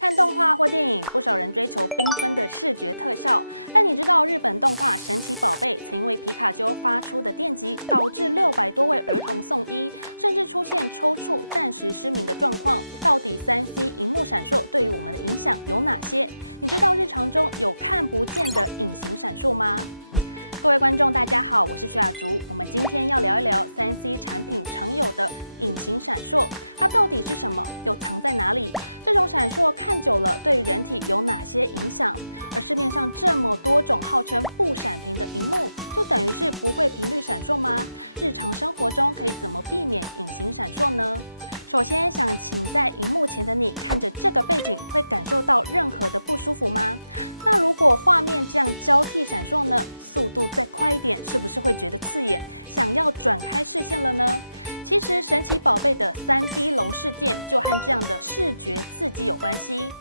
看动画或电影，不少人追求缤纷的视觉特效。但你知道日本动画《神奇宝贝》曾因为皮卡丘发出的电击，导致600多位儿童送医，甚至出现抽搐、暂时失明的状况。到底3C 荧幕闪烁对于我们的影响有哪些？你知道日常中有看不见的隐形闪烁吗？各位观众，大家好，我是徐雅竹。我们今天要聊一聊3C 产品常有的隐形闪烁，它到底是什么？又藏在哪里？这种闪烁看久了，对于人体有哪些影响？而市面上这么多种号称不闪屏的荧幕，就等于是不会频率闪烁吗？日常生活中可以怎么避免隐形闪烁呢？首先，想请在荧幕前的你看着这个背景，会感受到任何的不舒服吗？那如果画面这样交替闪烁呢？速度再快一点，是不是会觉得刺眼，想要转开视线了呢？其实神奇宝贝的3D 龙事件就和这样的视觉刺激有关系。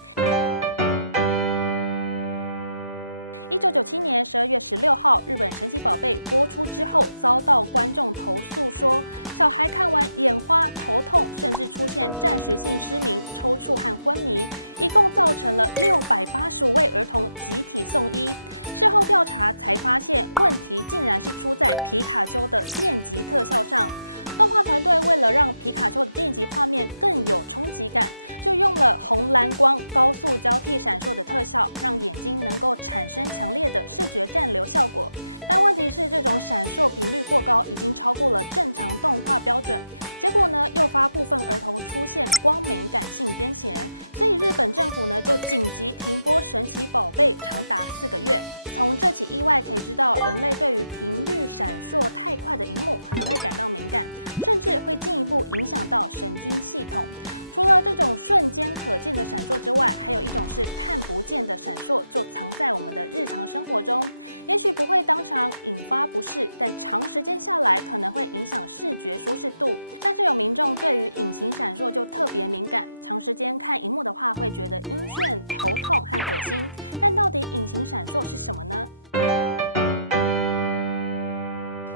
1997年12月16号，日本神奇宝贝播出之后，遭到观众投诉说，小孩看完眼花、头痛，甚至出现暂时性失明、抽搐和昏迷，一共造成了685位儿童集体送医。事后调查才发现，问题竟然是出在皮卡丘的电击特效上。动画团队为了让皮卡丘的电击画面更有冲击感，就用了红蓝光高速交替闪烁的特效，让眼睛能够产生强烈的视觉暂留效果。但问题是，这种闪烁频率过高，已经超过了正常动画标准。结果呢，诱发部分儿童出现光敏感性癫痫，所以日本政府呢就紧急停播神奇宝贝长达4个月。从这起意外可以知道，人类对于频率闪烁太快的荧幕可能会感到敏感，甚至会进一步影响到神经系统。除了这种瞬间可见的闪烁之外，还有一种是看不见的闪烁，就藏在我们的日常生活中。也许不会当场引发不适，但长时间下来可能会影响视觉舒适度。像是有民众对于隐形闪烁就特别敏感，长时间看荧幕的话会觉得晕眩、头痛和恶心。但到底隐形闪烁是什么呢？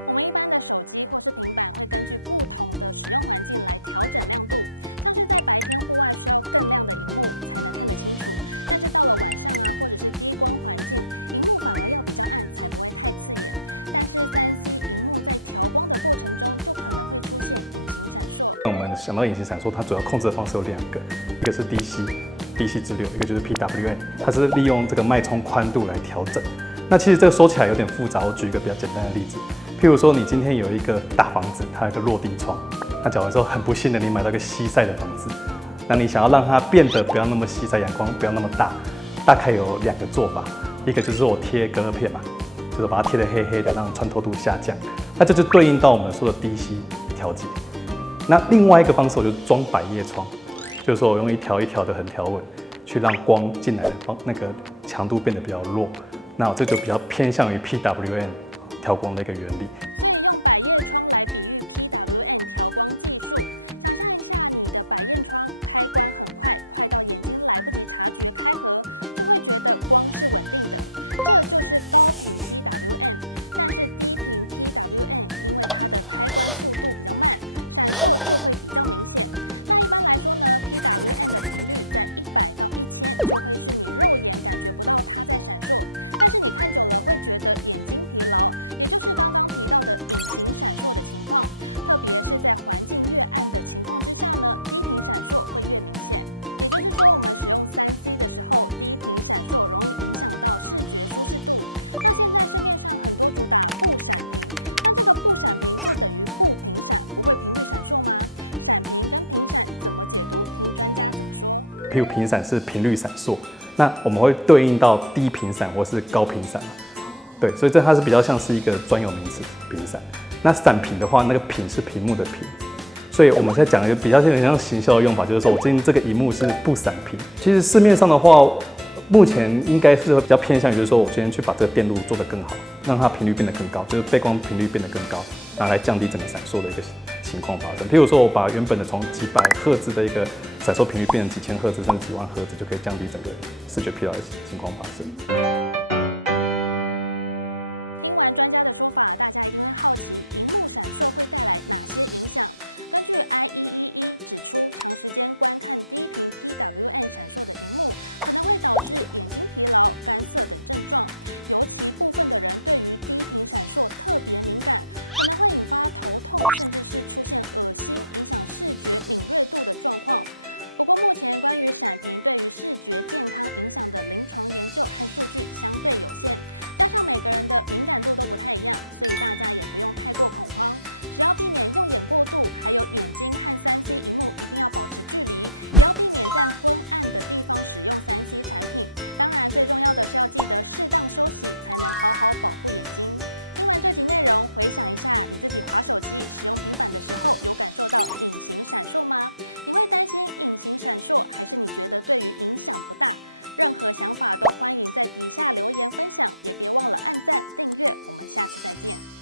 我们一般的手机或是平板会根据不同的使用环境来调整亮度，像是在白天户外需要更亮的荧幕才能看得清楚，但是到了晚上啊，或者是低光环境，荧幕反而要比较暗，才不会太刺眼。但是3C 荧幕在调光的过程中，就可能会出现隐形闪烁。我们想到隐形闪烁，它主要控制的方式有2个，一个是 DC 直流，一个就是 PWM， 它是利用这个脉冲宽度来调整。那其实这个说起来有点复杂，我举一个比较简单的例子。譬如说，你今天有一个大房子，它有一个落地窗。那假如说很不幸的，你买到一个西晒的房子，那你想要让它变得不要那么西晒，阳光不要那么大，大概有2个做法。一个就是我贴隔热片嘛，就是把它贴得黑黑的，让穿透度下降。那这就对应到我们说的 DC 调节。那另外一个方式，我就装百叶窗，就是说我用一条一条的横条纹，去让光进来的那个强度变得比较弱。那这就比较偏向于 PWM。调光的一个原理，所以用百叶窗来比喻 PWM 调光技术。想象一下，你的百叶窗开关很快，快到眼睛来不及察觉开合，就会觉得光是稳定的，这就是高频 PWM。但是低频 PWM 因为它的开关速度比较慢，闪烁就会比较明显。那一般来说呢 ，PWM 的频率在100到1000，就会是你肉眼感觉不到它在闪烁，但是你看久了会觉得眼睛疲劳，也就是刚刚提到的隐形闪烁的情况。特别是在环境越暗的情况之下呢，低频闪烁会越明显。也就是说，我们使用3C 的时候，低频闪烁容易影响到视觉舒适度。那现在市面上很多主打不闪屏。那这个不闪屏就等于不频闪，不会频率闪烁吗？闪屏跟频闪怎么解读？听专家怎么说。譬如频闪是频率闪烁，那我们会对应到低频闪或是高频闪。对，所以它是比较像是一个专有名词，频闪。那闪屏的话，那个屏是屏幕的屏。所以我们在讲一个比较像行销的用法，就是说我今天这个萤幕是不闪屏。其实市面上的话，目前应该是比较偏向于，就是说我今天去把这个电路做得更好，让它频率变得更高，就是背光频率变得更高，拿来降低整个闪烁的一个情况发生。譬如说，我把原本的从几百赫兹的一个闪烁频率变成几千赫兹甚至几万赫兹，就可以降低整个视觉疲劳的情况发生。听完专家的说法，大家一定会好奇，萤幕闪烁会带来哪些影响？根据 IEEE 指出，长时间观看低频 PWM 闪烁的荧幕，可能会导致眼睛疲劳、干涩等症状。尤其部分的人对于低频闪烁特别敏感，可能会引发头痛，甚至是出现恶心，影响视觉敏锐度的状况。不过，目前关于闪屏对于视觉健康影响的临床研究和数据相对有限，加上每个人的敏感度都不太一样，所以大家也不用太过恐慌。只要避免用眼过度，还有眼睛和3C 荧幕一定要保持距离，也要避免在昏暗的地方使用3C 产品。当然，最重要的是要记得适当休息，才能好好保护眼睛。听完这集内容，回想一下你自己滑手机、使用平板的时候，有感受到隐形闪烁吗？你会担心隐形闪烁，还是你觉得对于影响不大？任何想法都欢迎在底下留言分享，也别忘了按赞、订阅。我们下次再见。